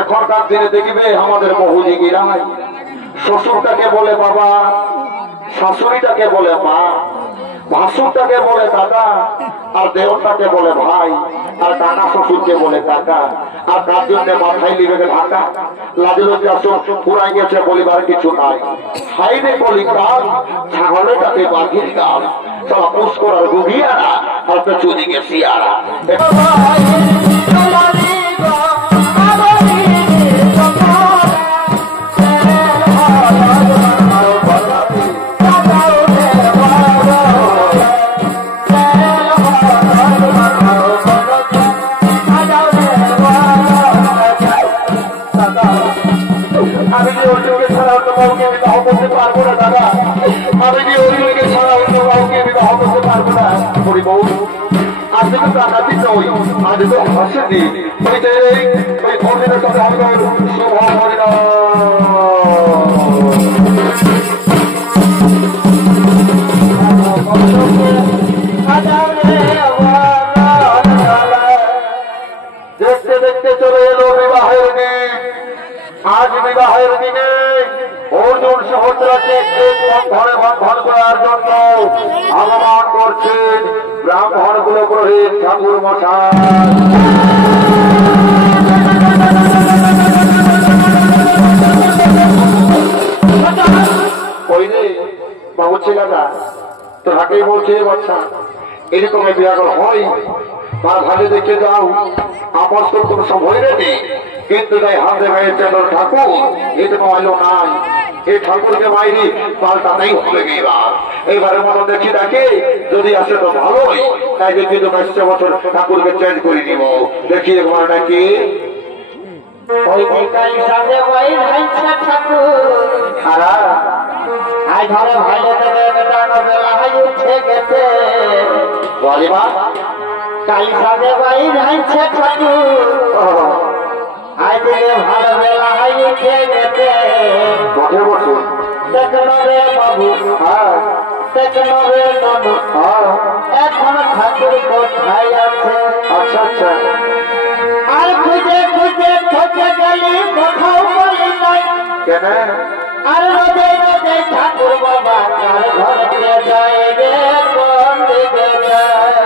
এখনকার দিনে দেখবে আমাদের বহুজিগিরাই শ্বশুরটাকে বলে বাবা, শাশুড়িটাকে বলে মা, ভাসুরটাকে বলে দাদা, আর দেওরটাকে বলে ভাই, আর কাকা শ্বশুরকে বলে কাকা। আর তার জন্য মাথায় লিবে ঢাকা, লাজে লজ্জা পুরাই গেছে বলিবার কিছু নাই। হাইরে বলি কাল ছাগলে তাকে বাঘির গাল, সব পুষ করার গুভিয়ারা আর পেছনে গেছি আরা। দেখতে দেখতে চলে এলো বিবাহের দিন। আজ বিবাহের দিনে অর্জুন সহস্রাকে ঘরে বন্ধন করার জন্য আহ্বান করছেন ব্রাহ্মণ গুলো পুরোহিত ঠাকুর মশাই। ওই রে বাবু ছেলেটা তোর হাতেই বলছে বাচ্চা এরকম বিয়াগর হয় তার ভালো দেখে যাও আপস তো কোনো সব হয়ে রে, কিন্তু তাই হাতে ভাইয়ের চেতন ঠাকুর এরকম আইলো নাই। এই ঠাকুরকে বাইরে পাল্টাতেই হবে এবার। এইবারের মতো দেখি দেখে যদি আসে তো ভালোই, তাই যদি 22 বছর ঠাকুরকে চেঞ্জ করে নিব। দেখি একবার নাকি ওই সাথে ওই ভাইসা ঠাকুর আরা আই ধরে ভাইলে দেবে বেটানো বেলা হাই উঠে গেছে বলিবা কালী সাথে ওই ভাইসা ঠাকুর আই দিলে ভালো বেলা হাই উঠে গেছে বসে বসে দেখলো রে বাবু দেখলো রে ননু এখন ঠাকুর কোথায় আছে? আচ্ছা আচ্ছা আর খুঁজে খুঁজে ঠকে গেলি কোথাও বলি নাই কেন? আর রোদে রোদে ঠাকুর বাবা কার ঘরে যায় রে কোন দিকে যায়?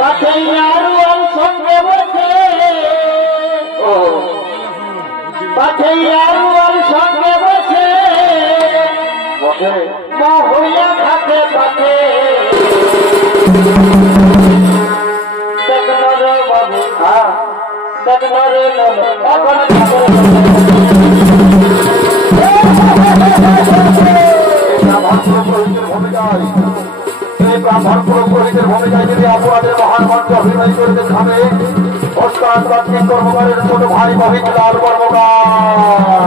পাঠাইয়ারু আর সঙ্গে বসে পাঠাইয়ারু আর সঙ্গে বসে মহুয়া খাতে পাঠে ব্রাহ্মণ পুরোহিতের ভূমিকায় যদি অপরাধের মহান মঞ্চ অভিনয় করতে খাবে ওস্তাদ প্রাথমিক কর্মকারের ছোট ভাই মহিত লাল কর্মকার।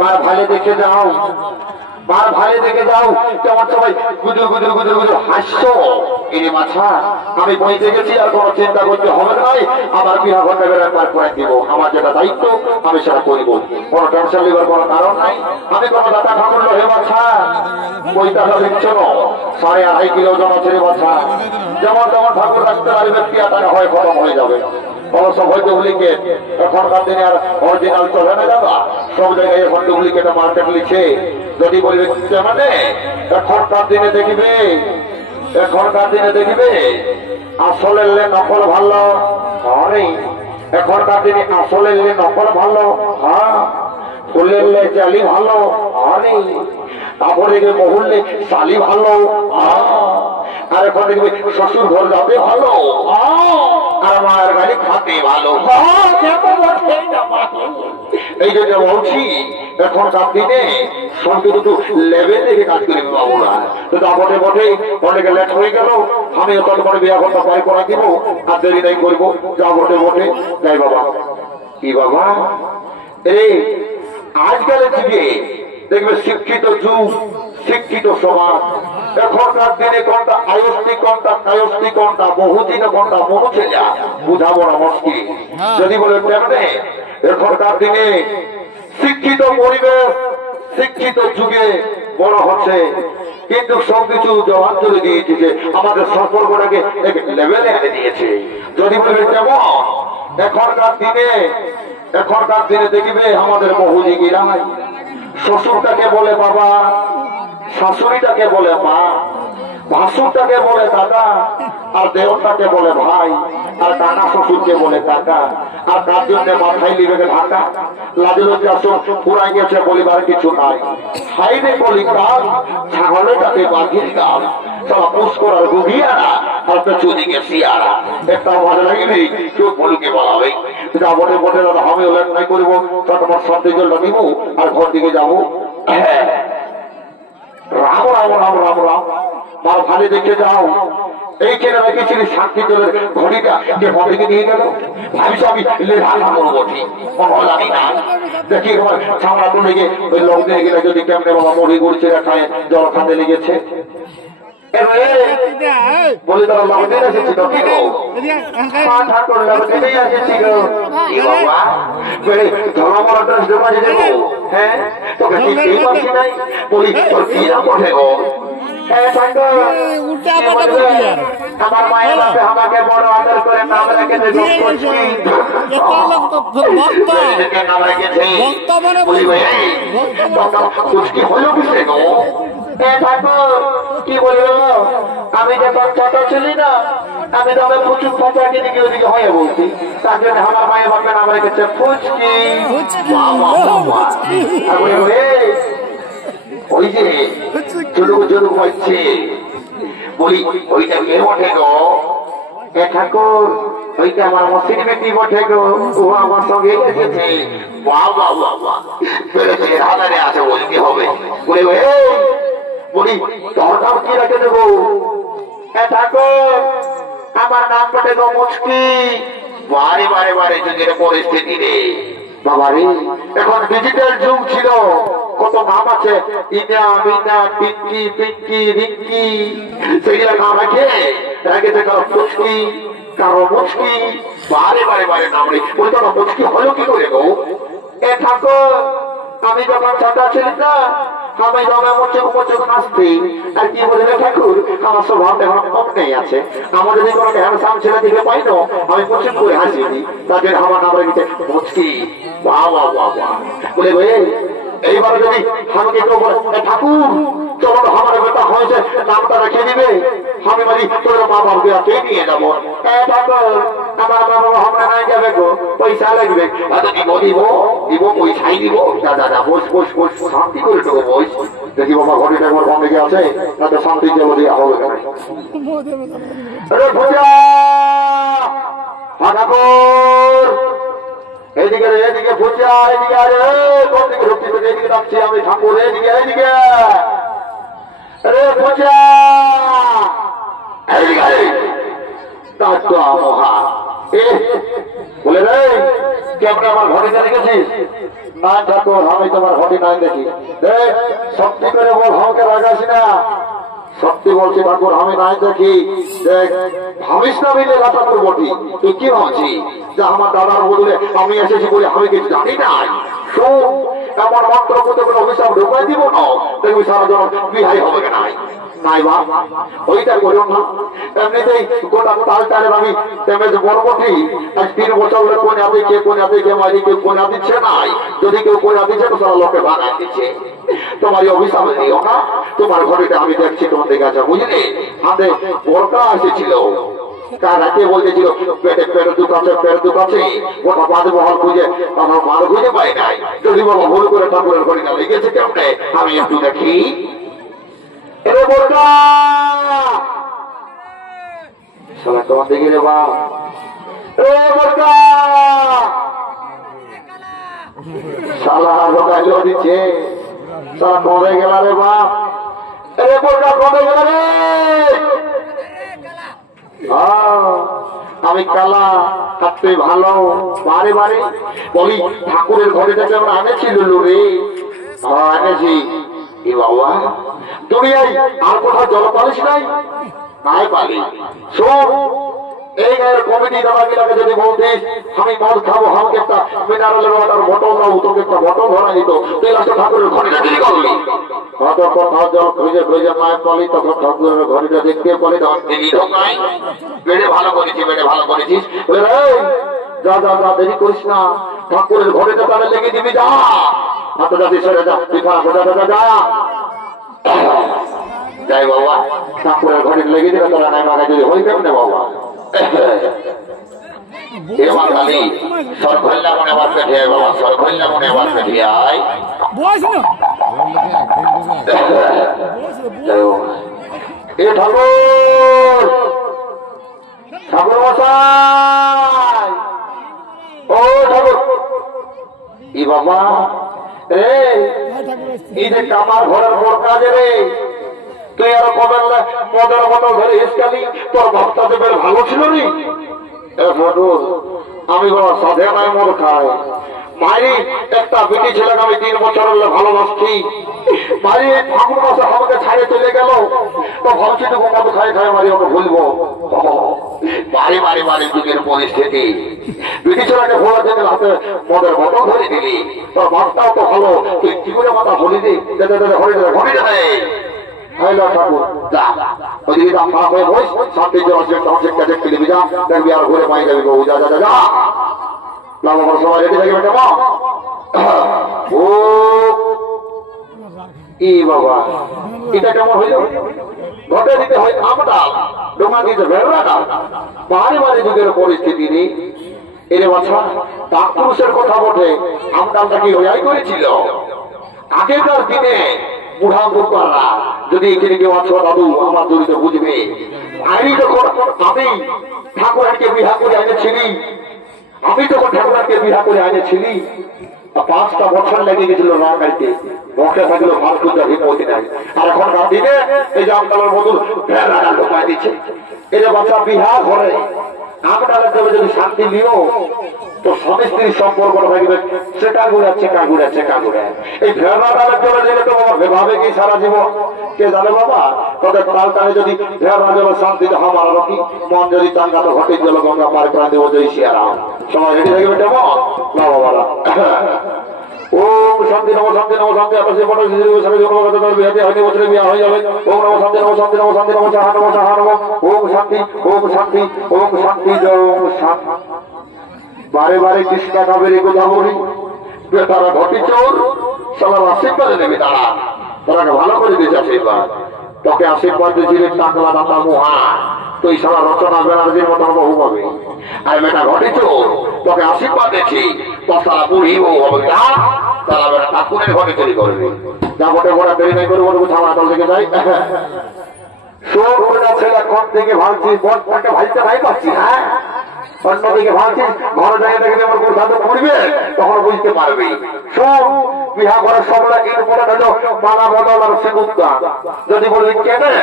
মার ভালে দেখে যাও, মার ভালে দেখে যাও কেমন সবাই গুজুর গুজুর গুজুর গুজুর হাসছো। এই মাছা আমি বই দেখেছি আর কোনো চিন্তা করতে হবে নাই। আমার বিবাহ ঘটে একবার করে দিব, আমার যেটা দায়িত্ব আমি সেটা করিব, কোনো টেনশন নেবার কোনো কারণ নাই। আমি কোনো দাতা ঠাকুর হে মাছা বইটা দেখছ 2.5 কিলো ওজন আছে মাছা। যেমন তেমন ঠাকুর রাখতে পারবে টাকা হয় খতম হয়ে যাবে। সব হয় ডুপ্লিকেট, এখনকার দিনে আর অরিজিনাল চলে না দাদা, সব জায়গায় এখন ডুপ্লিকেট মার্কেট লিখে। যদি বলবে মানে এখনকার দিনে দেখবে আসলের লে নকল ভালো হরে এখনকার দিনে আসলের লে নকল ভালো হ্যাঁ ফুলের লে জালি ভালো হরে তারপরে মহুললে শালি ভালো আর এখন দেখবে শ্বশুর ঘর যাবে ভালো আর মায়ের গাড়ি খাতে ভালো এই জন্য বলছি এখনকার দিনে সঙ্গে দুটো লেভেল দেখে কাজ করবে বাবুরা তো বটে বটে অনেকে লেট হয়ে গেল আমি ততক্ষণে বিয়া করতে পারি করা দিব আর দেরি নাই করবো যা বটে বটে যাই বাবা কি বাবা এই আজকালের যুগে দেখবে শিক্ষিত যুগ শিক্ষিত সমাজ এখনকার দিনে কোনটা আয়স্তি কোনটা কায়স্তি কোনটা বহুদিন কোনটা মনে যা বুঝাবো না মুশকিল যদি বলে তেমনি এখনকার দিনে শিক্ষিত পরিবেশ শিক্ষিত যুগে বড় হচ্ছে কিন্তু সবকিছু জবান তুলে দিয়েছে যে আমাদের সম্পর্কটাকে এক লেভেলে এনে দিয়েছে যদি বলে কেমন এখনকার দিনে দেখবে আমাদের বহুজি গিরাই শ্বশুরটাকে বলে বাবা শাশুড়িটাকে বলে মা ভাসুরটাকে বলে দাদা আর দেওরটাকে বলে ভাই আর কাকা শ্বশুরকে বলে কাকা আর তার জন্য মাথায় লিবে ঢাকা লাজে লজ্জা পুরাই গেছে বলিবার কিছু নাই হাইরে বলি কাল ছাগলটাকে বাঁধির কাল সব পুষ করার গুগিয়ারা আর পেছুদিকে শিয়ারা একটা মজা লাগবে কেউ বলুকে বলাবে যা বটে বটে আমি ওলেট নাই করবো তোমার সন্ধ্যে জলটা নিব আর ঘর দিকে যাবো রাম রাম রাম রাম রাম মার ভালো দেখে যাও এই কেন রেখেছিলি শান্তি জলের ঘড়িটা যে ঘড়িকে নিয়ে গেল ভাবিস আমি লেখা করবো ঠিক লাগে না দেখি এবার ছামড়া তুলে গিয়ে ওই লোকদের গেলে যদি কেমনে বাবা মুড়ি গুড়ছে খায় জল খাতে লেগেছে বলে তারা লাগতে এসেছিল ঠাকুর লাগতে এসেছিল ধর্মটা জমাতে দেবো হ্যাঁ তোকে ঠিকই পাচ্ছি নাই বলি তোর কি না পড়ে গো আমার মায়ের বাপে আমাকে বড় আদর করে নাম রেখেছে নাম রেখেছে হলো বুঝলে গো কি বলবো আমি যখন ছোট ছিলি না আমি তবে প্রচুর ফচাকে দিকে ওদিকে হয়ে বলছি তার জন্য আমার মায়ের বাপে নাম রেখেছে ফুচকি ওই যে চলুক চলুক হচ্ছে বলি ওইটা কে বটে গো ঠাকুর ওইটা আমার মসির বেটি বটে গো ও আমার সঙ্গে এসেছে বাবা বাবা বেড়েছে হাজারে আছে বলতে হবে বলে বলি তোর নাম কি রেখে দেবো ঠাকুর আমার নাম বটে গো মুচকি বারে বারে বারে যুগের পরিস্থিতি রে বাবা রে এখন ডিজিটাল যুগ ছিল কত নাম আছে ইনা মিনা পিঙ্কি পিঙ্কি রিঙ্কি সেগুলো নাম রেখেছে কারো পুচকি কারো মুচকি বারে বারে বারে নাম রে ওই তো মুচকি হলো কি করে গো ঠাকুর আমি যখন ছোট ছিলাম না আমি রঙা মোচক মোচক নাচতে আর কি বলে ঠাকুর আমার স্বভাব এখন কম নেই আছে আমার যদি কোনো হ্যান্ডসাম ছেলে দিকে পাই না আমি মোচক করে হাসিনি তাদের আমার নাম রেখেছে মুচকি বাবা বাবা বলে এইবার যদি আমাকে কেউ বলে ঠাকুর চলো আমার বেটা হয়েছে নামটা রেখে দিবে আমি বলি তোর মা বাবুকে কে নিয়ে যাবো ঠাকুর আমার মা বাবা আমরা নাই যাবে গো পয়সা লাগবে দিব দিব দিব পয়সাই দিব দাদা বস বস বস শান্তি করে দেবো বস দেখি বাবা ঘড়িটা একবার কম লেগে আছে না তো শান্তি দেবো দিয়ে হবে ঠাকুর এদিকে এদিকে ভুজা এদিকে আরে কোন দিকে ঢুকছি এদিকে ডাকছি আমি ঠাকুর এদিকে এদিকে রে ভুজা এদিকে বলে রে কেমন আমার ঘড়িটা দেখেছিস না ঠাকুর আমি তোমার ঘড়ি নাই দেখি সত্যি করে বল আমাকে রাগাস না সত্যি বলছি ঠাকুর আমি নাই দেখি দেখ ভাবিস না মিলে ঠাকুর বটি তুই কি ভাবছি যে আমার দাদার বদলে আমি এসেছি বলে আমি কিছু জানি নাই শোন আমার মন্ত্র মতো করে অভিশাপ ঢোকাই দিব না দেখবি সারা জন বিহাই হবে নাই নাই বা ওইটা করুন না এমনিতেই গোটা তাল তালে আমি তেমনি বরবটি আজ 3 বছর হলে কোন আদি কে মারি কেউ কোন দিচ্ছে নাই যদি কেউ কোন দিচ্ছে তো সারা লোকে ভাড়া দিচ্ছে তোমার অভিশাপ দিও না তোমার ঘড়িটা আমি দেখছি তোমার দিকে আছে বুঝলি আমাদের বরকা এসেছিল কার রাতে বলতেছিল পেটে পেট দুখাচ্ছে ওটা বাদ বহাল খুঁজে আমার মাল খুঁজে পাই নাই। যদি বাবা ভুল করে ঠাকুরের ঘড়িটা লেগেছে কেমনে আমি একটু দেখি। এরে বোরকা শালা তোমার দিকে রে বাপ, এ বোরকা শালা ঢোকাইলো দিচ্ছে, শালা কমে গেল রে বাপ। এরে বোরকা কমে গেল রে। আমি কালা থাকতে ভালো বারে বারে বলি ঠাকুরের ঘরেটাকে আমরা আনেছিল রে। এনেছি এ বাবা দুনিয়ায় আর কোথাও জল পালিস নাই নাই পালি। শোন এই গায়ের কমিটি দাদাগিলাকে যদি বলতিস আমি মদ খাবো আমাকে একটা মিনারেলের ওয়াটার বটল দাও, তোকে একটা বটল ধরা দিত, তুই লাস্টে ঠাকুরের ঘড়িটা চুরি করলি। কত কোথাও জল খুঁজে খুঁজে মায়ের পালি তখন ঠাকুরের ঘড়িটা দেখতে পালি তখন তিনি ঢোকাই। বেড়ে ভালো করেছিস, বেড়ে ভালো করেছিস। যা যা যা দেরি করিস না, ঠাকুরের ঘড়িটা তাহলে লেগে দিবি। যা হাতে যাবি সরে যা, তুই খারাপ যা যা যাই বাবা। ঠাকুরের ঘড়ি লেগে দিলে তোরা নাই মাগাই যদি হই কেমনে বাবা। এবার খালি সর খোল্লা মনে বাদ পেঠে বাবা, সর খোল্লা মনে বাদ পেঠে আয়। এ ঠাকুর ঠাকুর মশাই, ও ঠাকুর ই বাবা রে, এই যে কামার ঘরের বড় কাজে রে, তুই আরো পদের মতো ধরে এসকালি তোর ভক্তা দেবের ভালো ছিল নি। আমি বাবা সাধে নাই মদ খাই। মারি একটা বেটি ছেলেকে আমি 3 বছর হলে ভালোবাসছি। মারি ঠাকুর মাসে আমাকে ছাড়ে চলে গেল, তো ভাবছি তো মদ খাই খাই মারি ওকে ভুলবো। বাড়ি বাড়ি বাড়ি যুগের পরিস্থিতি, বেটি ছেলেকে ভোলার জন্য হাতে মদের বোতল ধরে দিলি, তোর ভাবটাও তো ভালো, তুই কি করে মাথা ভুলি দি ঘড়ি দেবে। ঠাকুর যা ওইদিকে খারাপ হয়ে বস, শান্তি দেখতে দিবি, যা দেখবি আর ঘুরে পাই যাবি বউ। যা যা যা যা সবাই রেডি থাকবে কেমন। ও ই বাবা এটা কেমন হইল, ঘটে দিতে হয় আমটা ডোমা দিতে ভেড়াটা। বাড়ি বাড়ি যুগের পরিস্থিতি নেই এর বাছা। পুরুষের কথা বটে, আমটা কি হইয়াই করেছিল আগেকার দিনে। বুড়া বুড়ারা যদি এখানে কেউ আছো দাদু আমার দড়িতে বুঝবে। আমি যখন আমি ঠাকুরকে বিহা করে এনেছিলি, আমি যখন ঠাকুরকে বিহা করে এনেছিলি 5টা বছর লেগে গেছিল না গাড়িতে, বসে থাকলেও ভাত খুঁজা পৌঁছে নাই। আর এখনকার দিনে এই যে আমটালের বদল ঢোকায় দিচ্ছে। এই যে বাচ্চা বিহা ঘরে আমটালের দেবে যদি শান্তি নিও তো স্বামী স্ত্রীর সম্পর্ক থাকবে চেকা ঘুরা চেকা ঘুরা চেকা ঘুরা। এই ভেড়াটালের জলে গেলে তো বাবা ভাবে কি সারা জীবন কে জানে বাবা। তোদের তাল টানে যদি ভেড়া জলে শান্তিতে আমার কি মন যদি চাঙ্গা তো ঘটে জল গঙ্গা পার করে দেবো জয় শিয়ারাম। সময় রেডি থাকবে কেমন না বাবারা। ওম শান্তি নম শান্তি নম শান্তি আকাশে পড়ে জনগত তোর বিহাতে হয়নি বছরে বিয়া হয়ে যাবে। ওম নম শান্তি নম শান্তি নম শান্তি নম সাহা নম সাহা নম। ওম শান্তি ওম শান্তি ওম শান্তি ওম শান্তি। বারে বারে কৃষ্ণ কাবেরী কথা বলি, তারা ঘটি চোর সবার আশীর্বাদ নেবে। তারাকে ভালো করে দিয়েছে আশীর্বাদ। তোকে আশীর্বাদ দিয়েছিলেন টাকলা দাতা মুহা, তুই সারা রচনা ব্যানার্জির মতো বহু পাবে। আর বেটা ঘটি চোর তোকে আশীর্বাদ দিচ্ছি, তো সারা বুড়ি বউ হবে। তারা বেটা ঠাকুরের ঘটে তৈরি করবে। যা ঘটে ঘোরা তৈরি নাই করে বলবো থামা দল থেকে যাই। শোর করে যাচ্ছে এখন থেকে ভাবছি বটটাকে ভাইতে ভাই পাচ্ছি। হ্যাঁ অন্যদিকে ভাবছিস ঘরে যাই দেখে আমার কোন সাথে ঘুরবে তখন বুঝতে পারবি। শোন বিহা ঘরের সবটা এরপরে হলো মালা বদল আর সিঁদুরটা। যদি বলবি কেনে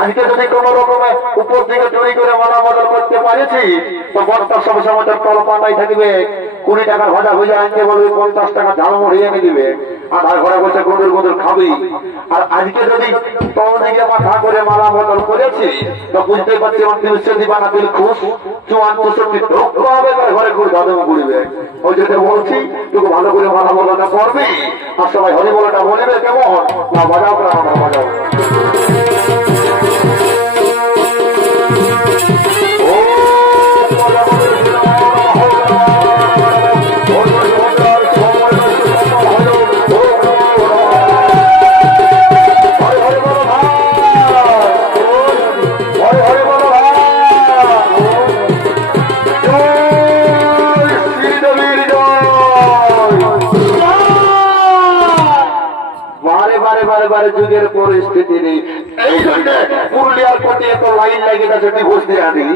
আজকে যদি কোন রকমে উপর দিকে চুরি করে মালা বদল করতে পারেছি তো বর্তার সব সময় তোর তল পাতাই থাকবে। 20 টাকার ভাজা ভুজা আনতে বলবি, 50 টাকা ঝাল মুড়ি এনে দিবে, আধার ঘরে বসে গরুর গরুর খাবি। আর আজকে যদি তল দিকে মাথা করে মালা বদল করেছি তো বুঝতেই পারছি আমার 300 দিবা না দিল খুশ 54 ঢোক হবে ঘরে ঘুরে দাদু ঘুরবে। ওই যেটা বলছি তুই ভালো করে মালা বদলটা করবি আর সবাই হরি বলাটা বলবে কেমন না বাজাও না বাজাও। এবারে যুগের পরিস্থিতি নেই, এই জন্য পুরুলিয়ার প্রতি এত লাইন লাগে না যদি ঘুষ দিয়ে আনি।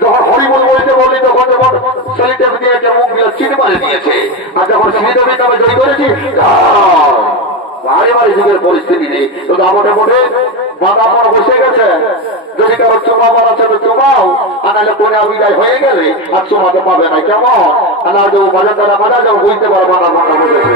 যখন হরিবল বলতে বলি তখন যখন শ্রীদেবী দিয়েছে মুখ দিয়ে চিনি মারে দিয়েছে, আর যখন শ্রীদেবীর নামে জয়ী করেছি বাড়ি বাড়ি যুগের পরিস্থিতি নেই। তো মোটে মোটে বাধা পর বসে গেছে, যদি কারো চুমা বানাচ্ছে তো চুমাও, আর নাহলে কোনে বিদায় হয়ে গেলে আর চুমাতে পাবে না, কেমন? আর না যাবো বাজার তারা বাজার যাবো বুঝতে পারবো না ভাঙা বলেছে।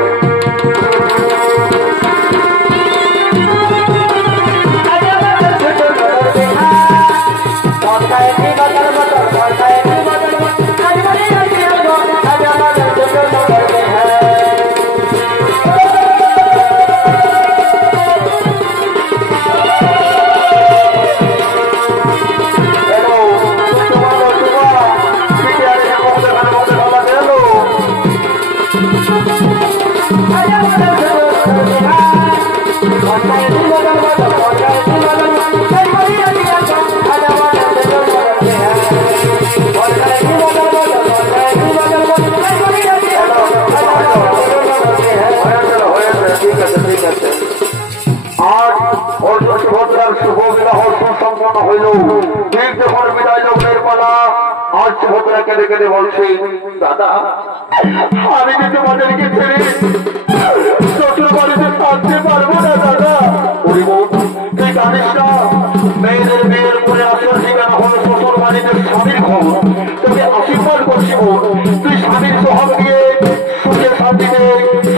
দাদা আমি যে তোমাদেরকে ছেড়ে শ্বশুর বাড়িতে থাকতে পারবো না দাদা। তুই জানিস না মেয়েদের বিয়ের পরে আসল ঠিকানা হলো শ্বশুর বাড়িতে স্বামীর খবর। তোকে আশীর্বাদ করছি তুই স্বামীর সহগ দিয়ে সুখে শান্তিতে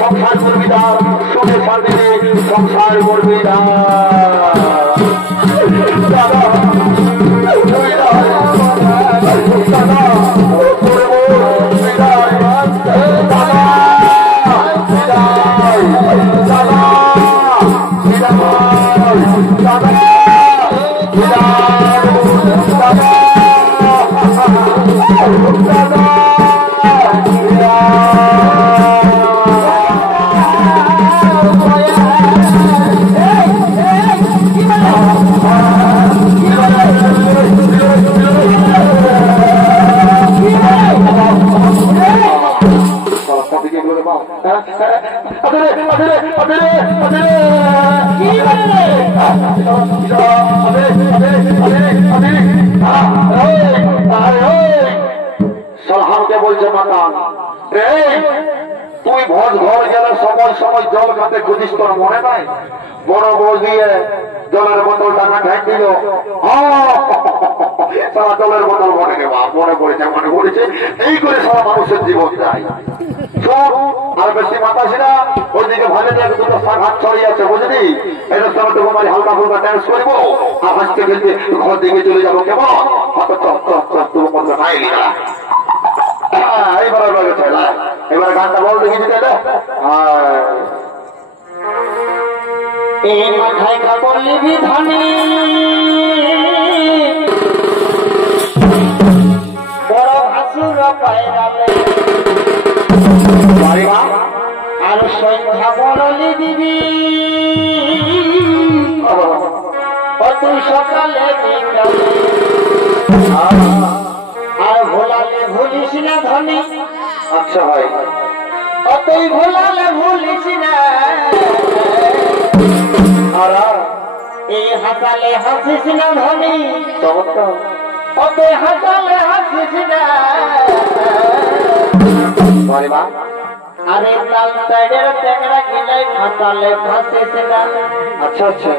সংসার করবি না, সুখে শান্তিতে সংসার করবি না দাদা। সালহানকে বলছে মাতান রে, তুই ভোজ ঘর গেলে সময় সময় জল খাতে খুঁজিস, তোর মনে নাই? বড় বউ দিয়ে জলের বোতল টাকা ঢেক দিল, সারা জলের বোতল মনে নেওয়া মনে পড়েছে। এই করে সারা মানুষের জীবন যায়। আর বেশি মাতাসি না, ওইদিকে ভালো জায়গায় দুটো হাত ছড়িয়ে আছে বুঝলি, এটার সঙ্গে তো আমার হালকা ফুলকা ড্যান্স করবো আর হাসতে খেলতে ঘর দিকে চলে যাবো, কেমন? এবার গানটা বল দেখি এই মাথায় কাপড় লিবি ধানি বড় ভাসুর পায়রালে আর সংখ্যা বড়লি দিবি তুই সকালে আর ভোলালে ভুলিস না ধনী। আচ্ছা ভাই, অতই ভোলালে ভুলিস না, আর এই হাসালে হাসিস না ধনী। অতই হাসালে হাসিস না, আরে লাল সাইডের চ্যাংড়া গিলাই ফাঁসালে ফাঁসিস না। আচ্ছা আচ্ছা,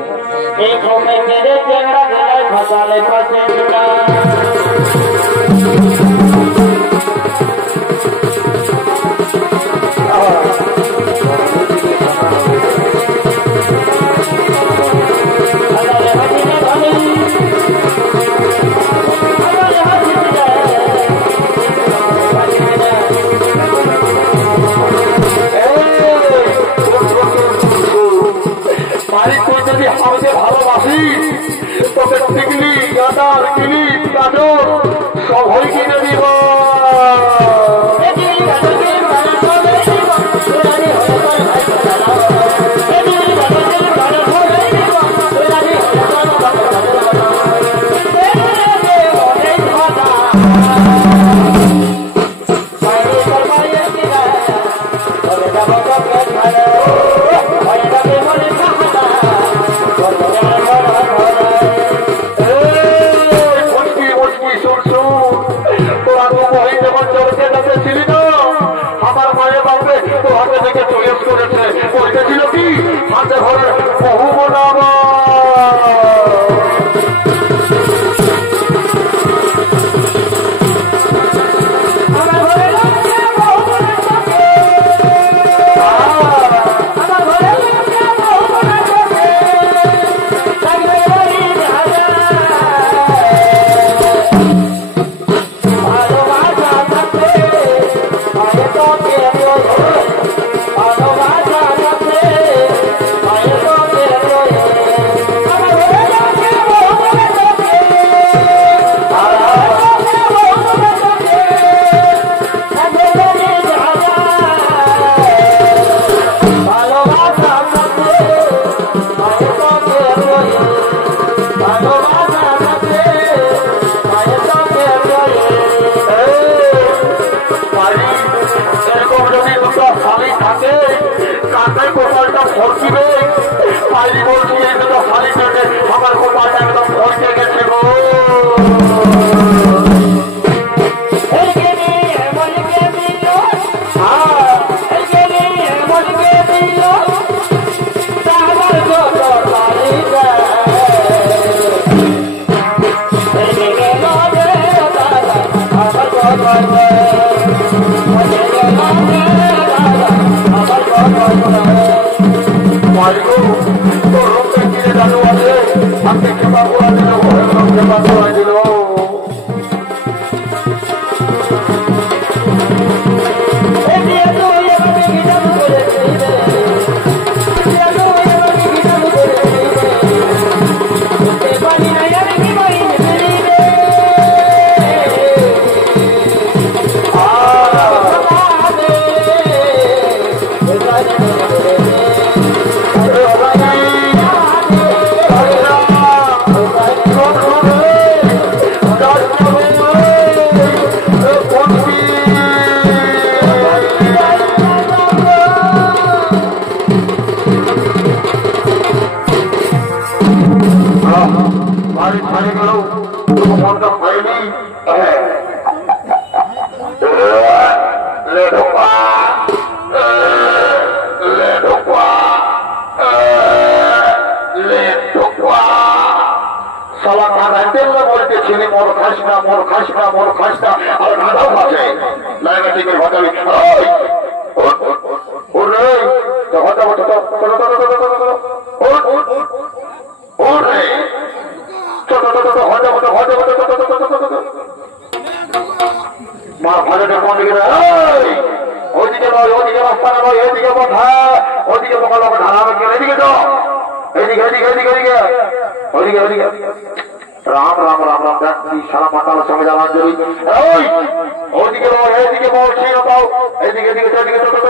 এই ঘুমে মেরে চ্যাংড়া গিলাই ফাঁসালে ফাঁসিস না। ভালোবাসিস তোকে টিকলি গাদার কিলিপ গাজর সবই কিনে দিব। বাবুরা দিল ঘরের লোককে বাবুরা দিল राम राम राम राम सारा माता संविधान ओदिके बोल ठीक पाओ